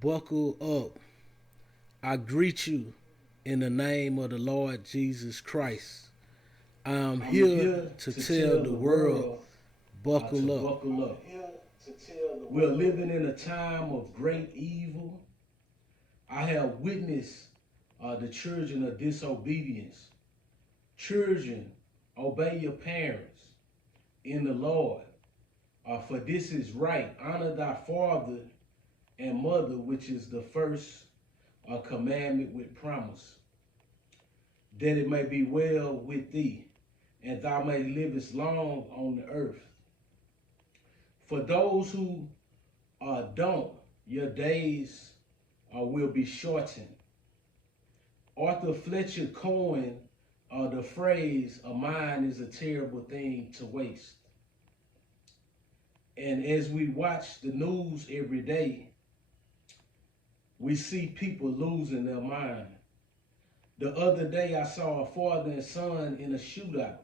Buckle up. I greet you in the name of the Lord Jesus Christ. I'm I'm here here to to tell tell the the world, world to buckle up. buckle up. We're living in a time of great evil. I have witnessed the children of disobedience. Children, obey your parents in the Lord, for this is right. Honor thy father and mother, which is the first commandment with promise, that it may be well with thee, and thou may live as long on the earth. For those who don't, your days will be shortened. Arthur Fletcher coined the phrase, a mind is a terrible thing to waste. And as we watch the news every day, we see people losing their mind. The other day, I saw a father and son in a shootout,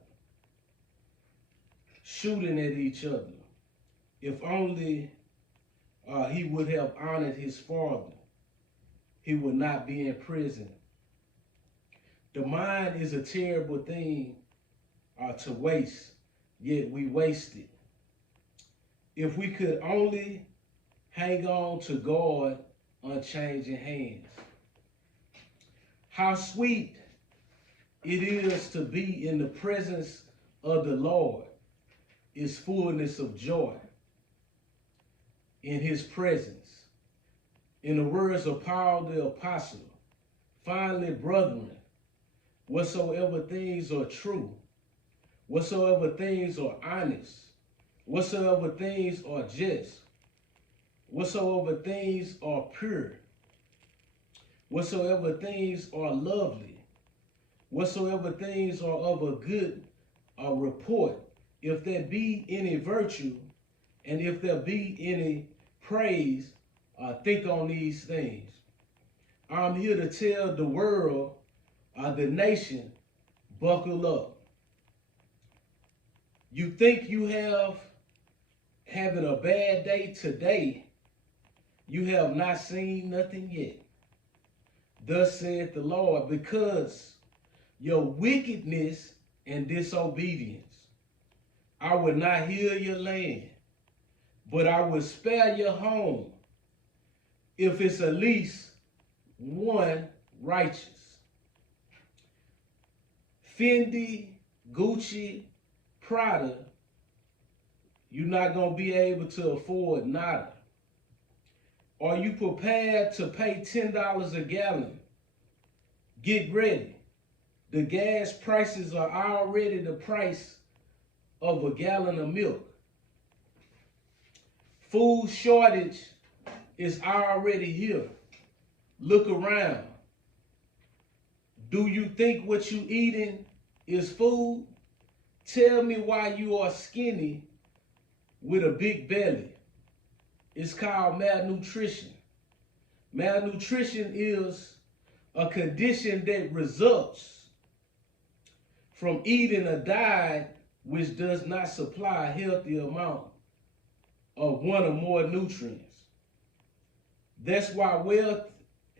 shooting at each other. If only he would have honored his father, he would not be in prison. The mind is a terrible thing to waste, yet we waste it. If we could only hang on to God unchanging hands. How sweet it is to be in the presence of the Lord is fullness of joy in his presence. In the words of Paul the Apostle, finally, brethren, whatsoever things are true, whatsoever things are honest, whatsoever things are just, whatsoever things are pure, whatsoever things are lovely, whatsoever things are of a good report, if there be any virtue, and if there be any praise, think on these things. I'm here to tell the world, the nation, buckle up. You think you having a bad day today, you have not seen nothing yet. Thus saith the Lord, because your wickedness and disobedience, I will not heal your land, but I will spare your home if it's at least one righteous. Fendi, Gucci, Prada, you're not going to be able to afford nada. Are you prepared to pay $10 a gallon? Get ready. The gas prices are already the price of a gallon of milk. Food shortage is already here. Look around. Do you think what you eating is food? Tell me why you are skinny with a big belly. It's called malnutrition. Malnutrition is a condition that results from eating a diet which does not supply a healthy amount of one or more nutrients. That's why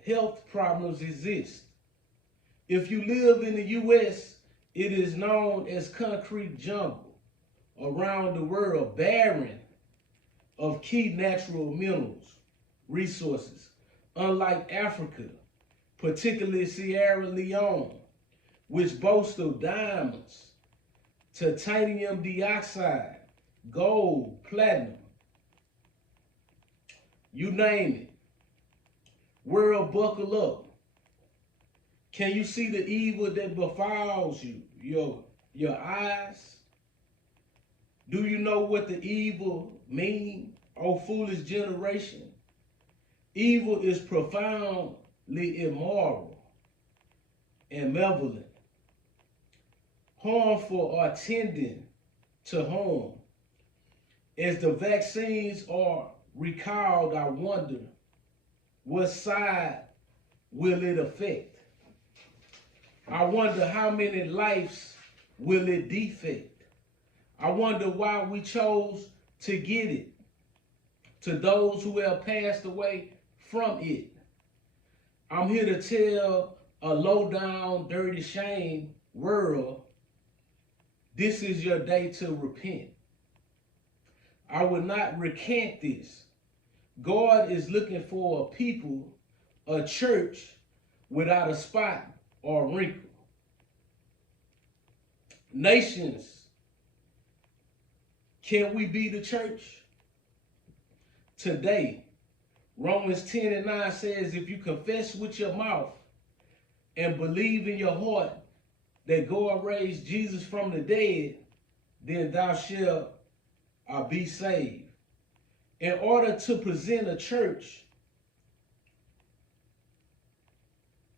health problems exist. If you live in the U.S., it is known as concrete jungle. Around the world, barren of key natural minerals, resources. Unlike Africa, particularly Sierra Leone, which boasts of diamonds, titanium dioxide, gold, platinum, you name it. World, buckle up. Can you see the evil that befalls you, your eyes? Do you know what the evil mean, O foolish generation? Evil is profoundly immoral and malevolent, harmful or tending to harm. As the vaccines are recalled, I wonder what side will it affect? I wonder how many lives will it defect? I wonder why we chose to get it. To those who have passed away from it. I'm here to tell a low down, dirty shame world, this is your day to repent. I will not recant this. God is looking for a people, a church without a spot or wrinkle. Nations, can we be the church? Today, Romans 10:9 says, if you confess with your mouth and believe in your heart that God raised Jesus from the dead, then thou shalt be saved. In order to present a church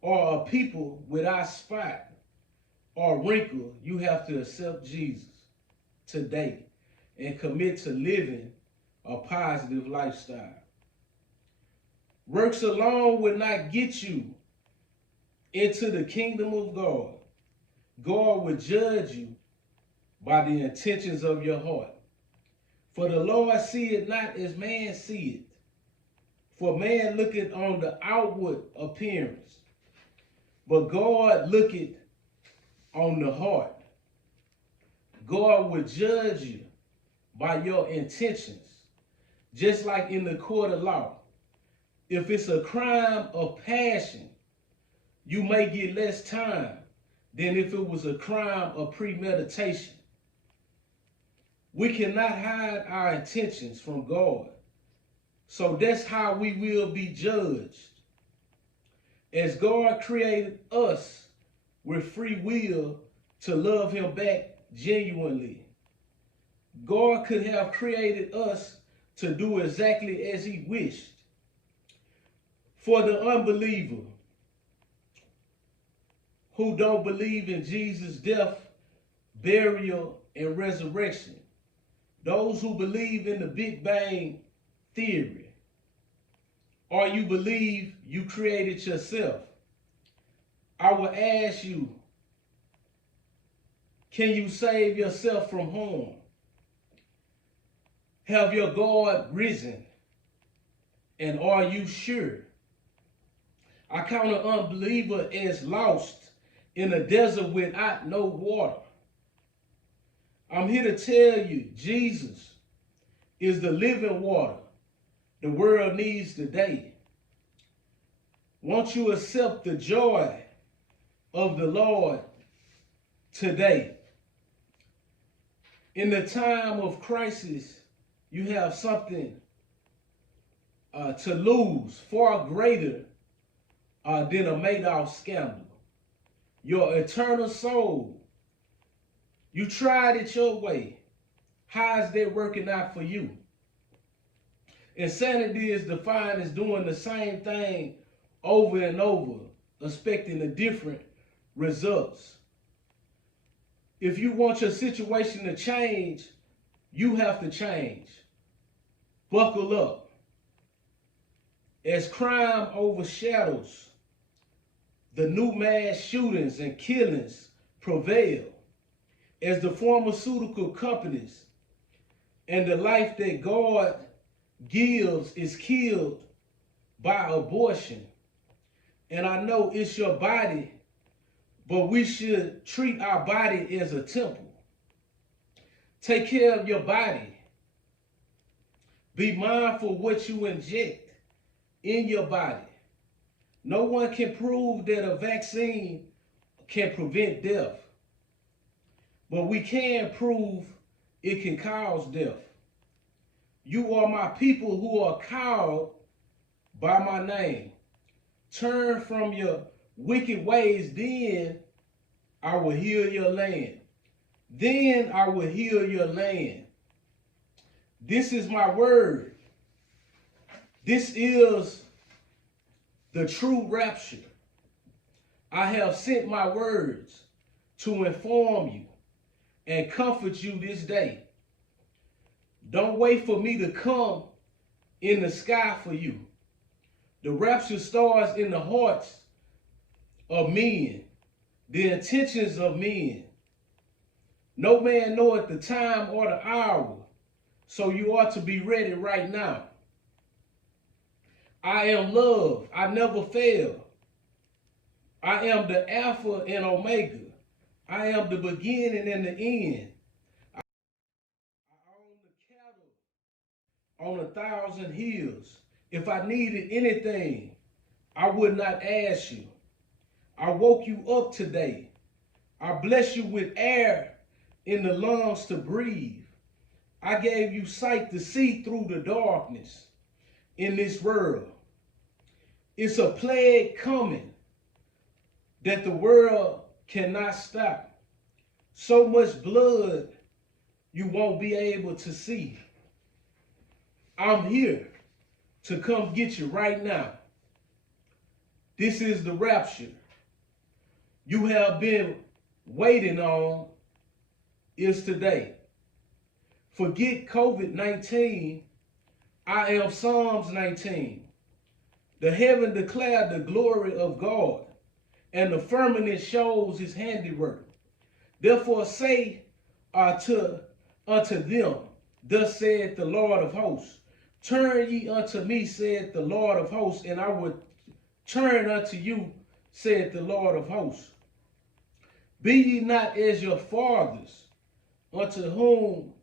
or a people without spot or wrinkle, you have to accept Jesus today and commit to living a positive lifestyle. Works alone will not get you into the kingdom of God. God will judge you by the intentions of your heart. For the Lord seeth not as man seeth. For man looketh on the outward appearance, but God looketh on the heart. God will judge you by your intentions. Just like in the court of law. If it's a crime of passion, you may get less time than if it was a crime of premeditation. We cannot hide our intentions from God. So that's how we will be judged. As God created us with free will to love him back genuinely, God could have created us to do exactly as he wished. For the unbeliever who don't believe in Jesus' death, burial, and resurrection, those who believe in the Big Bang theory, or you believe you created yourself, I will ask you, can you save yourself from harm? Have your God risen? And are you sure? I count an unbeliever as lost in a desert without no water. I'm here to tell you, Jesus is the living water the world needs today. Won't you accept the joy of the Lord today? In the time of crisis, you have something to lose far greater than a Madoff scandal. Your eternal soul. You tried it your way. How is that working out for you? Insanity is defined as doing the same thing over and over, expecting a different results. If you want your situation to change, you have to change. Buckle up. As crime overshadows, the new mass shootings and killings prevail, as the pharmaceutical companies and the life that God gives is killed by abortion. And I know it's your body, but we should treat our body as a temple. Take care of your body. Be mindful of what you inject in your body. No one can prove that a vaccine can prevent death, but we can prove it can cause death. You are my people who are called by my name. Turn from your wicked ways, then I will heal your land. Then I will heal your land. This is my word. This is the true rapture. I have sent my words to inform you and comfort you this day. Don't wait for me to come in the sky for you. The rapture starts in the hearts of men, the intentions of men. No man knoweth the time or the hour, so you ought to be ready right now. I am love. I never fail. I am the Alpha and Omega. I am the beginning and the end. I own the cattle on 1,000 hills. If I needed anything, I would not ask you. I woke you up today. I bless you with air in the lungs to breathe. I gave you sight to see through the darkness in this world. It's a plague coming that the world cannot stop. So much blood you won't be able to see. I'm here to come get you right now. This is the rapture you have been waiting on is today. Forget COVID-19. I am Psalms 19. The heaven declared the glory of God, and the firmament shows his handiwork. Therefore say unto them, thus saith the Lord of hosts, turn ye unto me, saith the Lord of hosts, and I will turn unto you, saith the Lord of hosts. Be ye not as your fathers, unto whom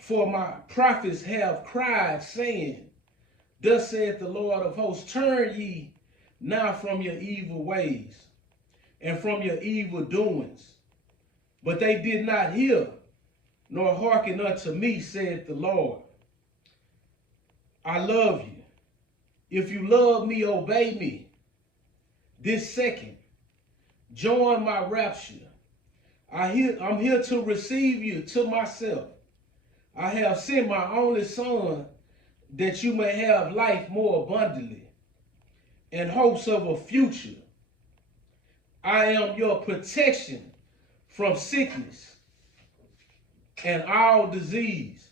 for my prophets have cried, saying, thus saith the Lord of hosts, turn ye now from your evil ways and from your evil doings. But they did not hear, nor hearken unto me, saith the Lord. I love you. If you love me, obey me. This second, join my rapture. I'm here to receive you to myself. I have sent my only son that you may have life more abundantly and hopes of a future. I am your protection from sickness and all disease.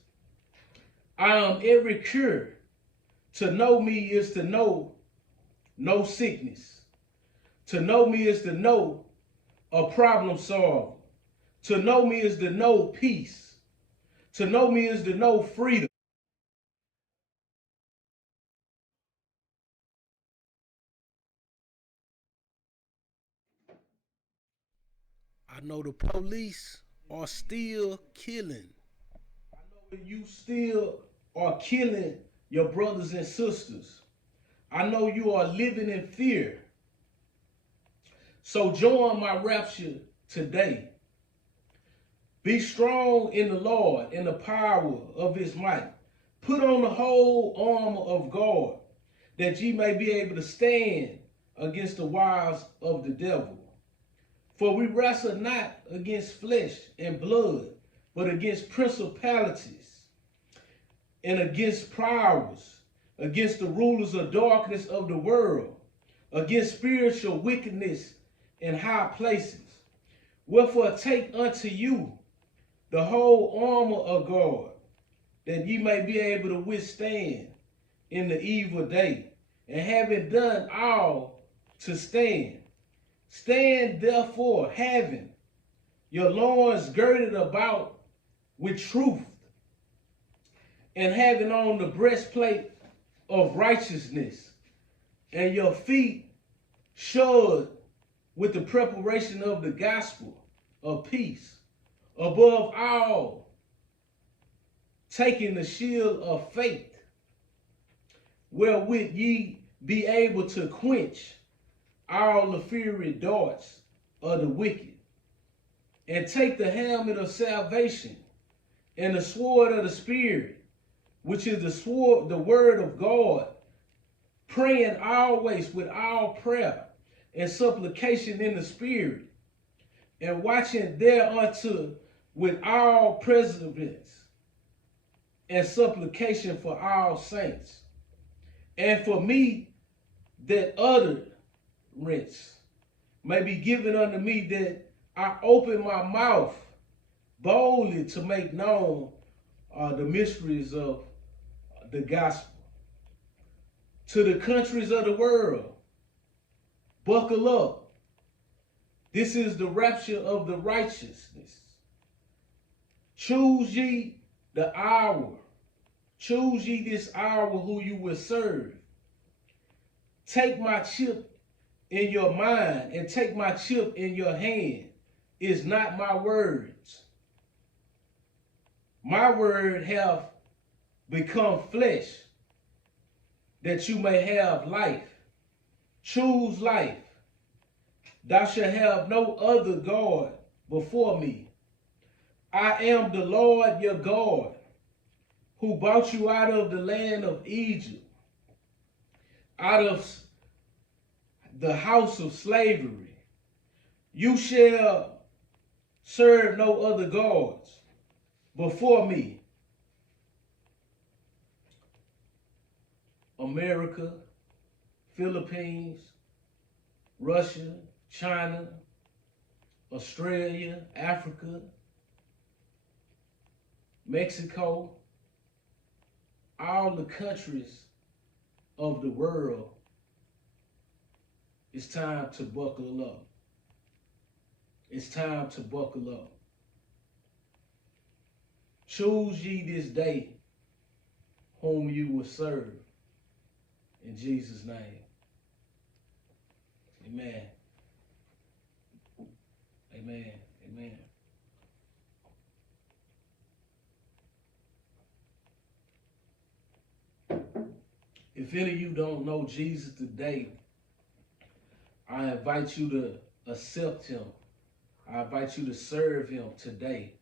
I am every cure. To know me is to know no sickness. To know me is to know a problem solver. To know me is to know peace. To know me is to know freedom. I know the police are still killing. I know you still are killing your brothers and sisters. I know you are living in fear. So join my rapture today. Be strong in the Lord and the power of his might. Put on the whole armor of God, that ye may be able to stand against the wiles of the devil. For we wrestle not against flesh and blood, but against principalities and against powers, against the rulers of darkness of the world, against spiritual wickedness in high places. Wherefore take unto you the whole armor of God, that ye may be able to withstand in the evil day, and having done all to stand. Stand therefore, having your loins girded about with truth, and having on the breastplate of righteousness, and your feet shod with the preparation of the gospel of peace. Above all, taking the shield of faith, wherewith ye be able to quench all the fiery darts of the wicked, and take the helmet of salvation and the sword of the Spirit, which is the sword, the word of God, praying always with all prayer and supplication in the Spirit, and watching thereunto with all perseverance and supplication for all saints. And for me, that utterance may be given unto me, that I open my mouth boldly to make known the mysteries of the gospel to the countries of the world. Buckle up. This is the rapture of the righteousness. Choose ye the hour. Choose ye this hour who you will serve. take my chip in your mind and take my chip in your hand is not my words. My word have become flesh, that you may have life. Choose life. Thou shalt have no other God before me. I am the Lord your God, who brought you out of the land of Egypt, out of the house of slavery. You shall serve no other gods before me. America, Philippines, Russia, China, Australia, Africa, Mexico, all the countries of the world, it's time to buckle up. It's time to buckle up. Choose ye this day whom you will serve. In Jesus' name. Amen. Amen. Amen. If any of you don't know Jesus today, I invite you to accept him. I invite you to serve him today.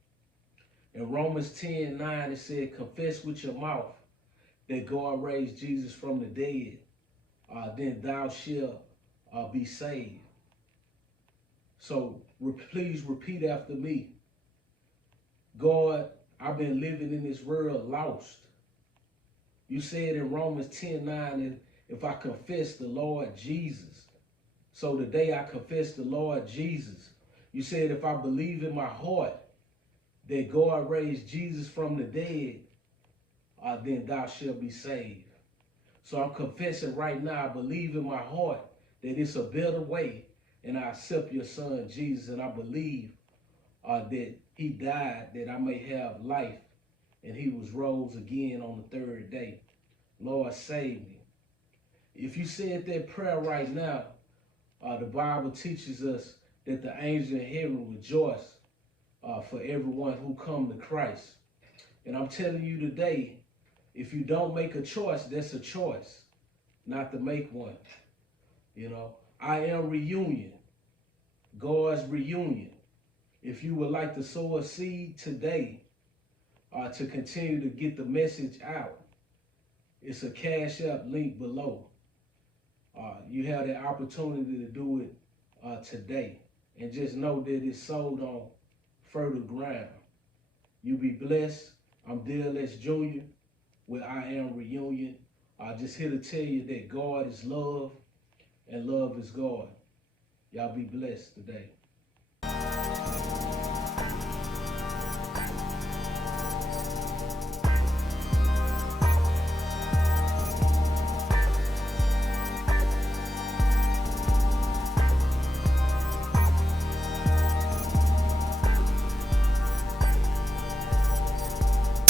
In Romans 10:9, it said, confess with your mouth that God raised Jesus from the dead, then thou shalt be saved. So please repeat after me. God, I've been living in this world lost. You said in Romans 10:9, if I confess the Lord Jesus. So today I confess the Lord Jesus. You said if I believe in my heart that God raised Jesus from the dead, then thou shalt be saved. So I'm confessing right now, I believe in my heart that it's a better way, and I accept your son Jesus, and I believe that he died that I may have life, and he was rose again on the third day. Lord, save me. If you said that prayer right now, the Bible teaches us that the angels in heaven rejoice for everyone who come to Christ. And I'm telling you today, if you don't make a choice, that's a choice not to make one. You know, IAMREUNIon, God's reunion. If you would like to sow a seed today to continue to get the message out, it's a Cash App link below. You have the opportunity to do it today. And just know that it's sold on fertile ground. You be blessed. I'm DLS Jr. with IAMREUNIon. Just here to tell you that God is love and love is God. Y'all be blessed today.